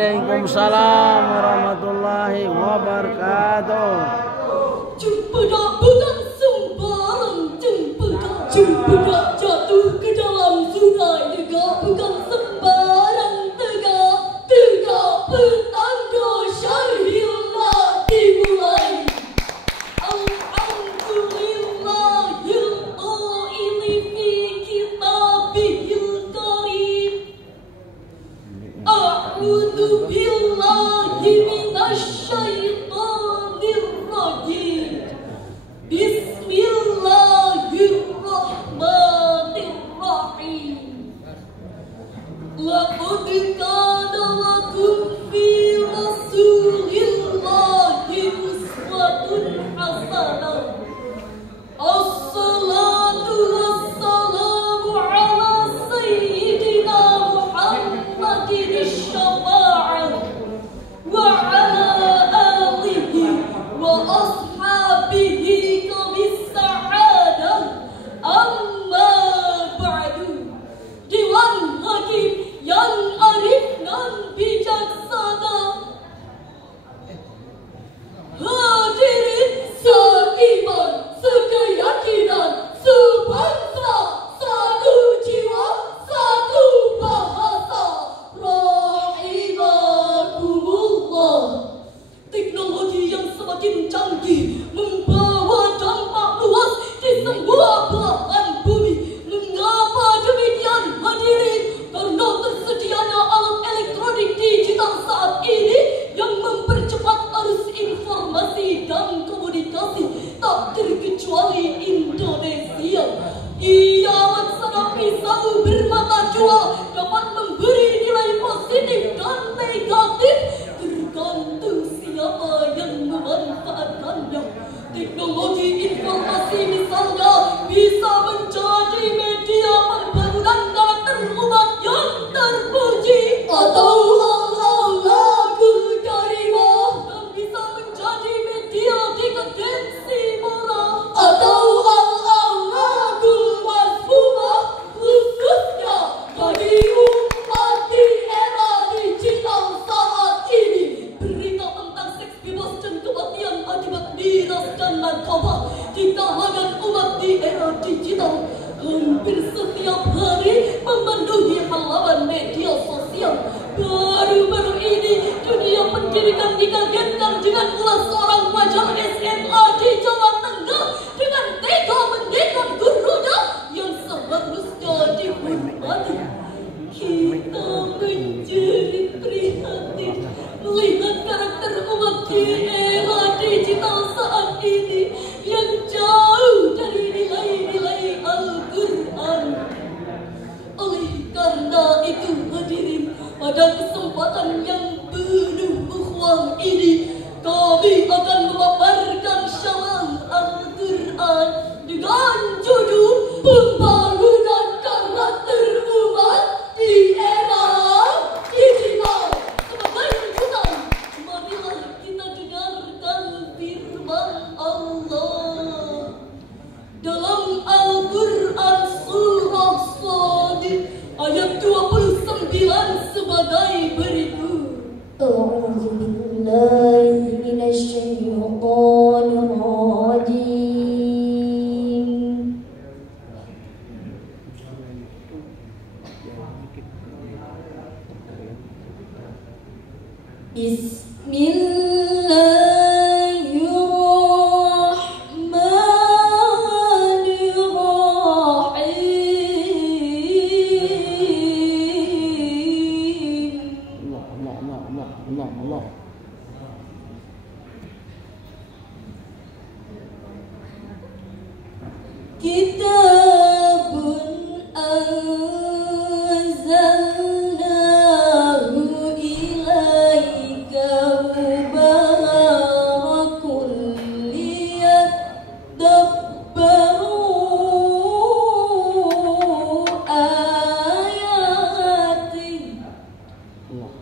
Waalaikumsalam warahmatullahi wabarakatuh. Cempedak bukan sembarang cempedak. Cempedak jatuh ke dalam sungai tegak bukan sembarang tegak. Tegak petanda syarihillah dimulai. Alhamdulillahil qaili fi kitabihil karim. A'udzu billahi minasyaitonir rajim. Bismillahirrahmanirrahim. Laqad kana lakum fi rasulillahi uswatun hasanah. Assalatu wassalamu ala sayyidina Muhammadin syafa'ah wa ala alihi wa ashabihi kabis sa'adah. Amma ba'du. Dewan Hakim yang arif dan bijaksana, hadirin seiman, sekeyakinan, sebangsa, satu jiwa, satu bahasa. Rahimakumullah. Teknologi yang semakin canggih membawa dampak luas di semua belahan bumi. Mengapa demikian, hadirin? Karena tersedianya alat elektronik digital saat ini yang mempercepat arus informasi dan komunikasi, tak terkecuali Indonesia. Ia laksana pisau bermata dua, dapat memberi nilai positif dan negatif tergantung siapa yang memanfaatkannya. Teknologi informasi misalnya bisa menjadi media pembangunan karakter umat yang terpuji, atau Allahul Karimah, dan bisa menjadi media dekadensi moral, atau Allahul Mazmumah, khususnya bagi umat di era digital saat ini. Berita tentang seks bebas dan kematian akibat miras dan narkoba di kalangan umat di era digital hampir setiap hari memenuhi halaman media sosial. Baru-baru ini dunia pendidikan dikagetkan dengan ulas seorang pelajar SMA di Jawa Tengah dengan tega mendekam gurunya yang seharusnya dihormati. Kita menjadi prihatin melihat karakter umat di era digital saat ini yang jauh dari nilai-nilai Al-Quran. Oleh karena itu, hadirin, pada kesempatan yang penuh ukhuwah ini, kami akan memaparkan syarah Al-Quran dengan judul Pembangunan Karakter Umat di Era Digital. Sebagai lanjutan, marilah kita dengarkan firman Allah dalam Al-Quran surah Shad ayat 29 sebagai berikut. A'udzu billahi minasyaitonir rajim. Allah. Kitabun anzalnahu ilaika mubarakun liyadabbaru ayati. Allah.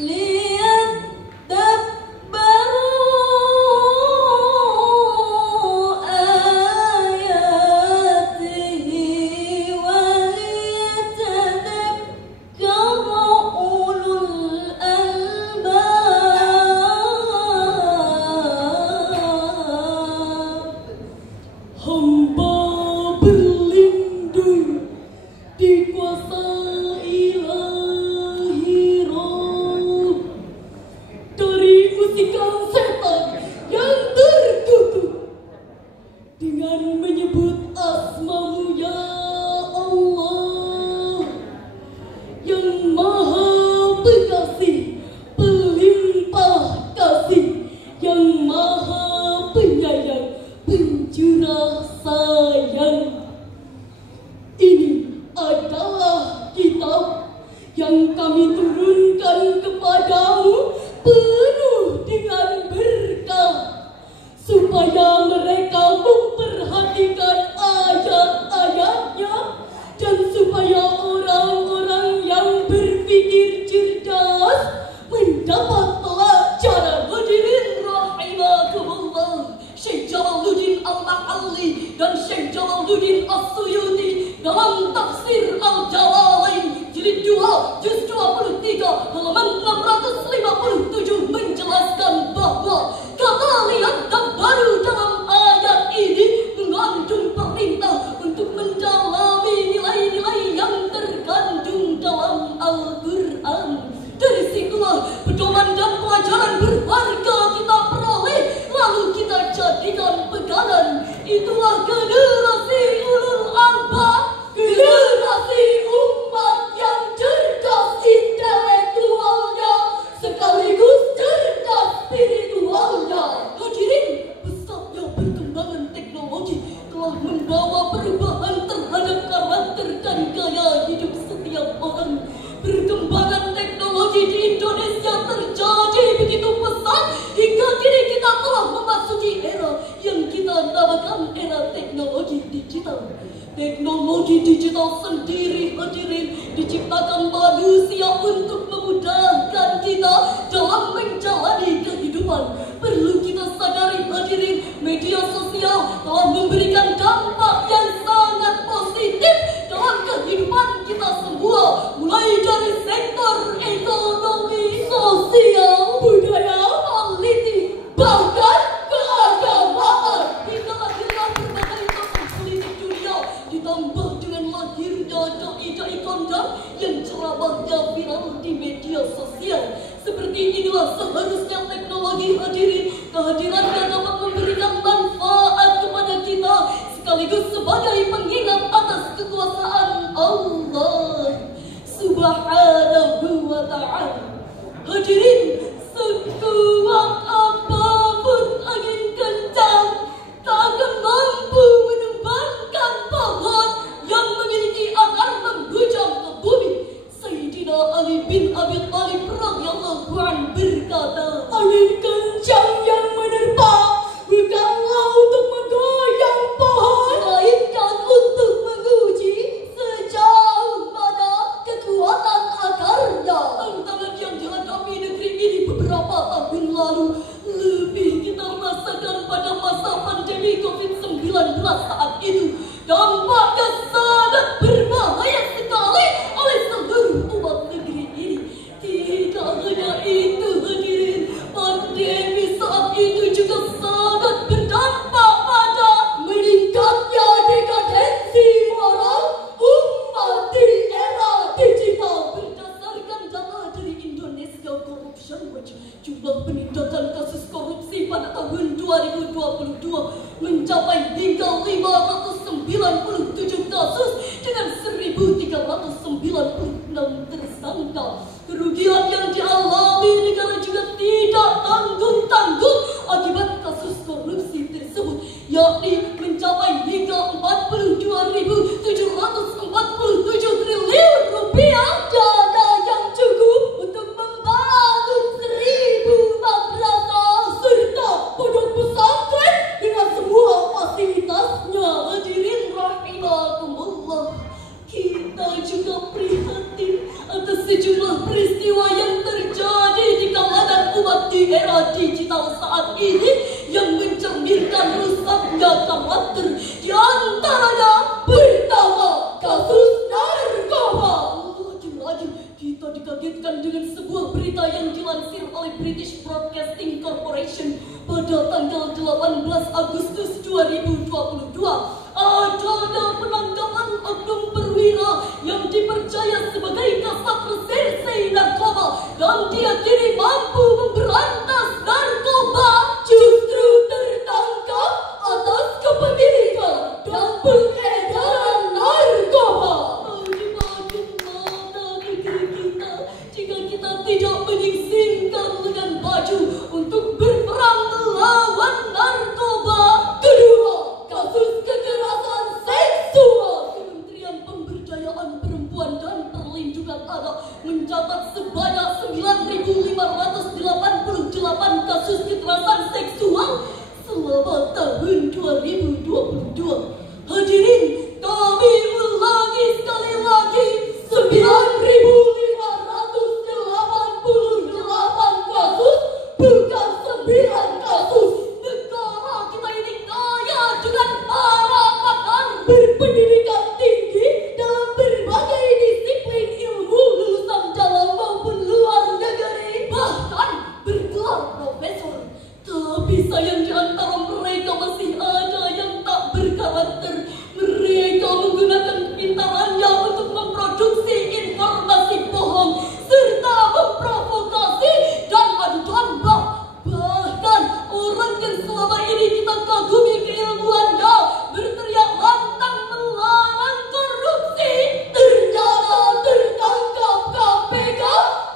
Liyadabbaru yang kami turunkan kepadamu penuh dengan berkah, supaya mereka memperhatikan ayat-ayatnya, dan supaya orang-orang yang berpikir cerdas mendapat pelajaran. Hadirin rahimakumullah, Syekh Jalaluddin Al-Mahalli dan Syekh Jalaluddin As-Suyuti dalam tafsir Al-Jalalain jilid 2 juz 23 halaman 657 menjelaskan bahwa kata lihat dan baru dalam ayat ini mengandung perintah untuk mendalami nilai-nilai yang terkandung dalam Al-Quran. Dari situlah pedoman dan pelajaran berharga kita peroleh, lalu kita jadikan pegangan. Itulah generasi ulul albab, generasi umat yang cerdas intelektualnya sekaligus cerdas spiritualnya. Hadirin, pesatnya perkembangan teknologi telah membawa perubahan terhadap karakter dan gaya hidup setiap orang. Perkembangan teknologi di Indonesia terjadi begitu pesat hingga kini kita telah memasuki era yang kita namakan era teknologi digital. Teknologi digital sendiri, hadirin, diciptakan manusia untuk memudahkan kita dalam menjalani kehidupan. Perlu kita sadari, hadirin, media sosial telah memberikan dampak yang sangat positif dalam kehidupan kita semua, mulai dari sektor ekonomi, sosial, budaya, politik, bahkan keagamaan, hingga lahirlah berbagai tokoh politik dunia, ditambah dengan lahirnya dai-dai kondang yang ceramahnya viral di media sosial. Seperti inilah seharusnya teknologi, hadirin. Kehadirannya dapat memberikan manfaat kepada kita sekaligus sebagai pengingat atas kekuasaan Allah Subhanahu wa ta'ala. Hadirin, sekuat apapun angin kencang tak akan mampu menembangkan pohon yang memiliki akar menghujam ke bumi. Sayyidina Ali bin Abi Thalib radhiyallahu anhu berkata, angin kencang yang menerpa bukanlah untuk menggoyang pohon, melainkan untuk menguji sejauh mana kekuatan akarnya. Tantangan yang dihadapi negeri ini beberapa tahun lalu lebih kita rasakan pada masa pandemi COVID-19 saat itu. Dampaknya sangat berbahaya sekali oleh seluruh umat negeri ini. Tidak hanya itu, hadirin, pandemi saat itu juga sangat berdampak pada meningkatnya dekadensi moral umat di era digital. Berdasarkan data dari Indonesia Corruption Watch, jumlah penindakan kasus korupsi pada tahun 2022 mencapai hingga 597 kasus dengan 1.396 tersangka. Kerugian yang dialami negara juga tidak tanggung-tanggung akibat kasus korupsi tersebut, yakni mencapai hingga 42.747 triliun rupiah, dana yang cukup untuk membangun 1.000 madrasah serta pondok pesantren dengan semua fasilitasnya. Hadirin rahimakumullah, kita juga prihatin atas sejumlah peristiwa yang terjadi di kalangan umat di era digital saat ini yang mencerminkan rusaknya karakter. Di antaranya pertama, kasus narkoba. Lagi-lagi kita dikagetkan dengan sebuah berita yang dilansir oleh British Broadcasting Corporation pada tanggal 18 Agustus 2022. Ada penangkapan oknum perwira yang dipercaya sebagai kasat reserse narkoba dan dia kini mampu memberantas narkoba, justru tertangkap atas kepemilikan dan pengedaran narkoba. Di bagaimana negeri kita jika kita tidak menyingsingkan lengan baju untuk berperang melawan narkoba? Kedua, kasus kekerasan seksual. Kementerian Pemberdayaan Perempuan dan Perlindungan Anak mencatat sebanyak 9.588 kasus kekerasan seksual selama tahun 2022. Hadirin, kami ulangi sekali lagi, 9.588 kasus, bukan 9 kasus. Negara kita ini kaya dengan para pakar berpendidikan tinggi dalam berbagai disiplin ilmu lulusan dalam maupun luar negeri, bahkan bergelar profesor. Tapi sayang di antara mereka masih ada yang tak berkarakter. Mereka menggunakan kepintarannya untuk memproduksi informasi bohong serta memprovokasi dan adu domba. Bahkan orang yang selama ini kita kagumi keilmuannya berteriak lantang melarang korupsi, ternyata tertangkap KPK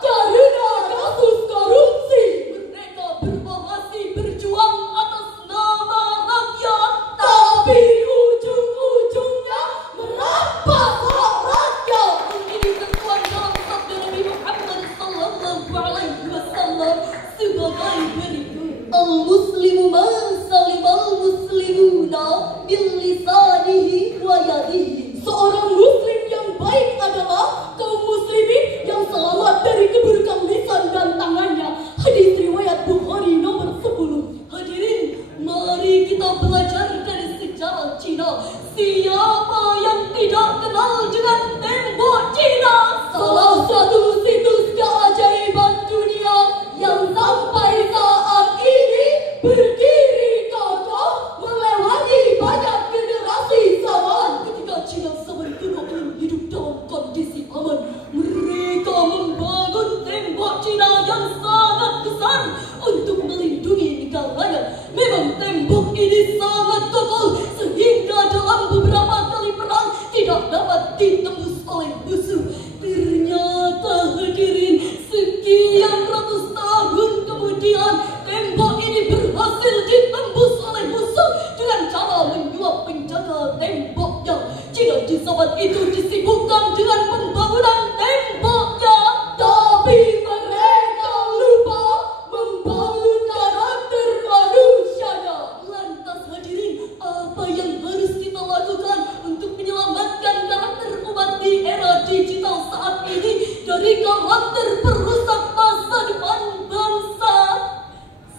karena kasus korupsi. Mereka berorasi berjuang atas nama rakyat, tapi ujung-ujungnya merampas hak rakyat. Ini tertuang dalam sabda Nabi Muhammad sallallahu alaihi wasallam sebagai berikut: Al-muslimu man salimal muslimuna bil lisanihi wa yadihi. Seorang muslim yang baik adalah kaum muslimin yang selamat dari keburukan lisan dan tangannya. Hadis riwayat Bukhari nomor 10. Hadirin, mari kita belajar dari sejarah Cina. Siapa yang tidak kenal dengan tembok Cina? Salah satu situs keajaiban dunia yang sampai saat ini berdiri kokoh melewati banyak generasi zaman. Ketika Cina zaman kuno belum hidup dalam kondisi aman, mereka membangun tembok Cina yang sangat besar untuk melindungi negaranya. Memang tembok ini sangat kokoh sehingga dalam beberapa kali perang tidak dapat ditembus oleh musuh. Ternyata hadirin, sekian ratus tahun kemudian tembok ini berhasil ditembus oleh musuh dengan cara menyuap penjaga temboknya. Cina di zaman itu disibukkan dengan pembangunan temboknya, tapi mereka lupa membangun karakter manusianya. Lantas hadirin, apa yang harus kita lakukan untuk menyelamatkan karakter umat di era digital saat ini dari karakter perusak masa depan bangsa?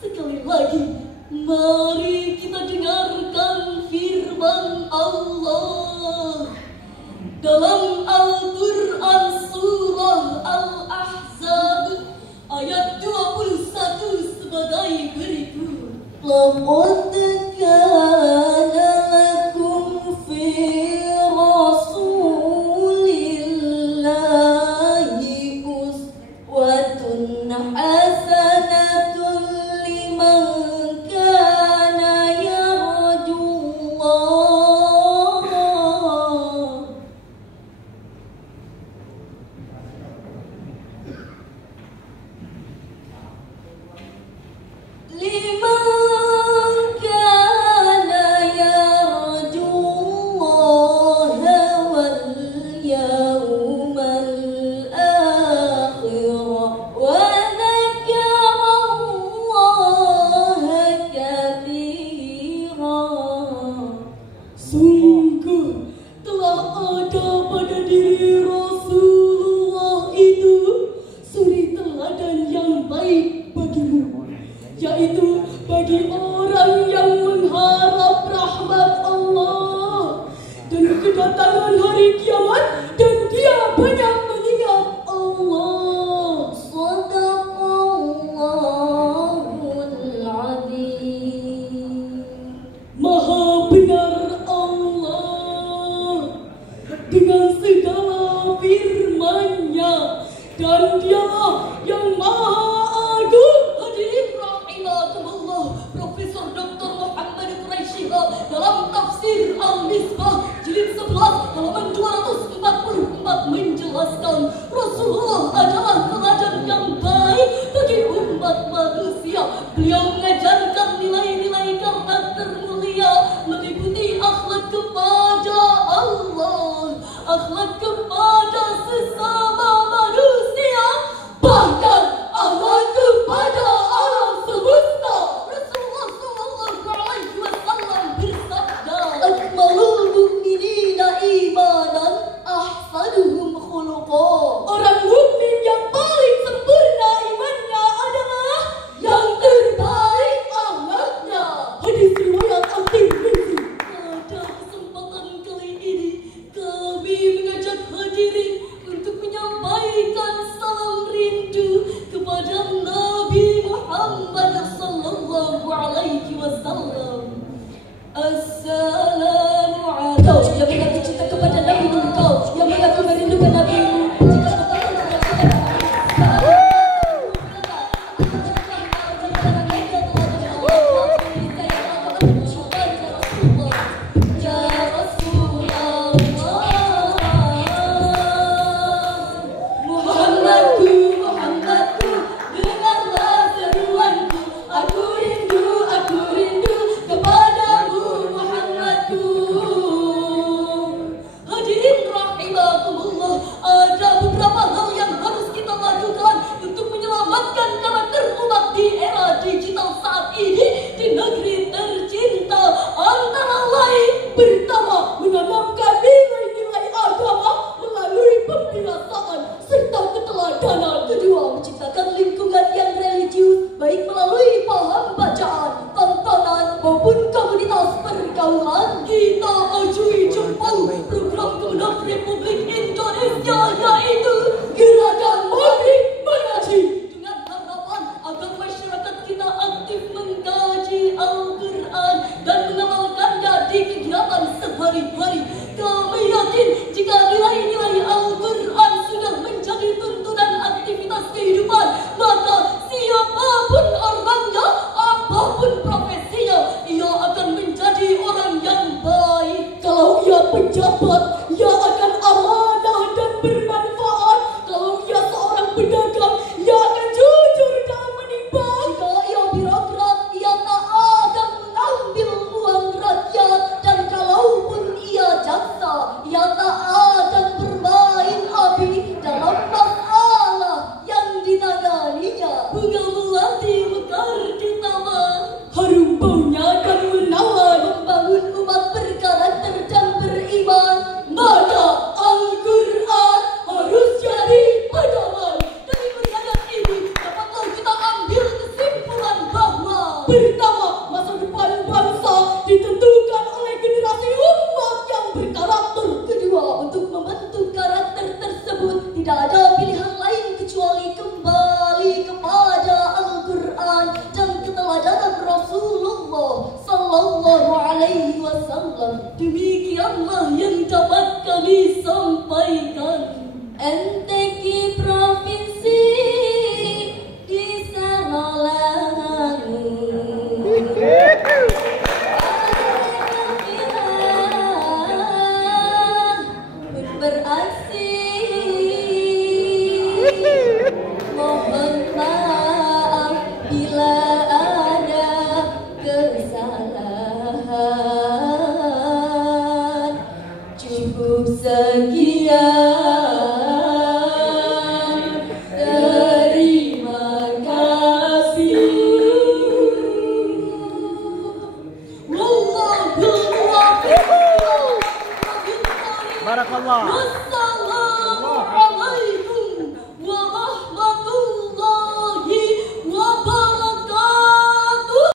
Sekali lagi, mari kita dengarkan firman Allah dalam Al-Quran surah Al-Ahzab ayat 21 sebagai berikut: Laqad kana lakum fi Rasulillahi uswatun hasanatun liman kana yarjullah. Liman kana yarjullah wal yawmal akhir wa dzakarallaha katsira. Sungguh telah ada pada diri Rasulullah itu suri teladan yang baik bagimu, yaitu bagi orang yang mengharap rahmat Allah dan kedatangan hari kiamat, dan dia banyak mengingat Allah. Shadaqallahul Azim. Maha benar Allah dengan segala firman-Nya, dan dialah yang maha agung. Hadirin rahimakumullah, Profesor Dr. Muhammad Quraisy dalam tafsir Al-Misbah jilid 11 halaman 244 menjelaskan Rasulullah adalah teladan yang baik bagi umat manusia. Beliau mengajarkan nilai-nilai karakter mulia meliputi akhlak kepada Allah, akhlak kepada sesama manusia, alaihi wasallam. Assalamualaikum. Yang mengaku cinta kepada Nabi engkau, yang mengaku merindukan Nabi. Demikianlah yang dapat kami